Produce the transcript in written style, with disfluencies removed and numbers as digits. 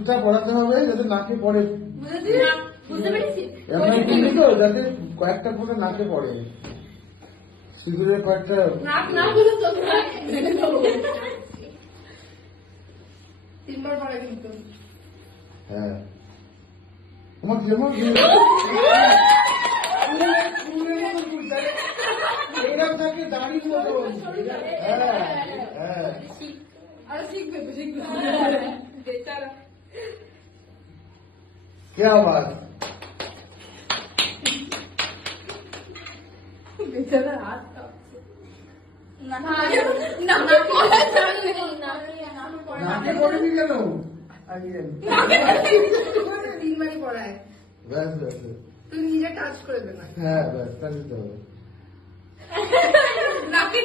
সিঁদুরটা পড়াতে হবে যাতে নাকে পড়ে, বুঝতে পেরেছি। তো যাতে কয়েকটা ফোঁটা নাকে পড়ে, সিঁদুরের কয়েকটা। তিনবার পড়ে কিন্তু। হ্যাঁ তোমার যেমন এরকম থাকে দাঁড়িয়ে মতন। হ্যাঁ হ্যাঁ আরে শিখবে তো, শিখবে। क्या बात। বেচারা হাত কাঁপছে। নাকে পড়েনি কেন? তিনবারই পড়ায়, ব্যাস ব্যাস, তুই নিজে টাচ করে দে না। হ্যাঁ ব্যাস, তাহলে তো হবে। নাকে